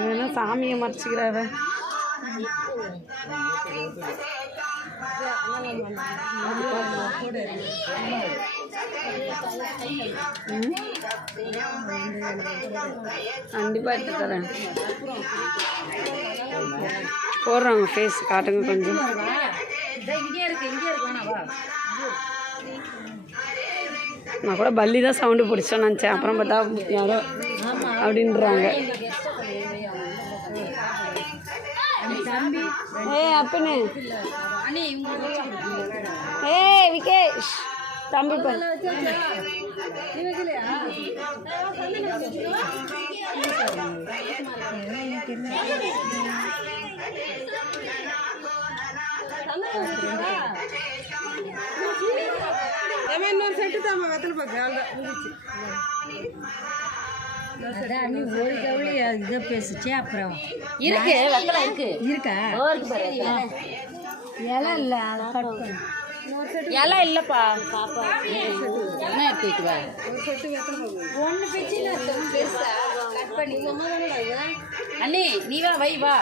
இவன் சாமியை மறைச்சிக்கிறாவ. கண்டிப்பாக எடுத்து தரேன். போடுறாங்க ஃபேஸ் காட்டுங்க கொஞ்சம். நான் கூட பல்லி தான் சவுண்டு பிடிச்சோன்னு நினச்சேன். அப்புறம் பார்த்தா யாரோ அப்படின்றாங்க. அப்பனு விகேஷ் தம்பி இன்னொரு செட்டு தான் வெத்தலை பார்க்க ஒரு கவுளி இதை பேசிச்சு. அப்புறம் இருக்கு வெத்தலை இருக்கா இலை இல்லை இலை இல்லைப்பா பாப்பா என்ன எடுத்து வைக்குவா ஒன்று பிச்சு கட் பண்ணி அண்ணி நீ வா வை வா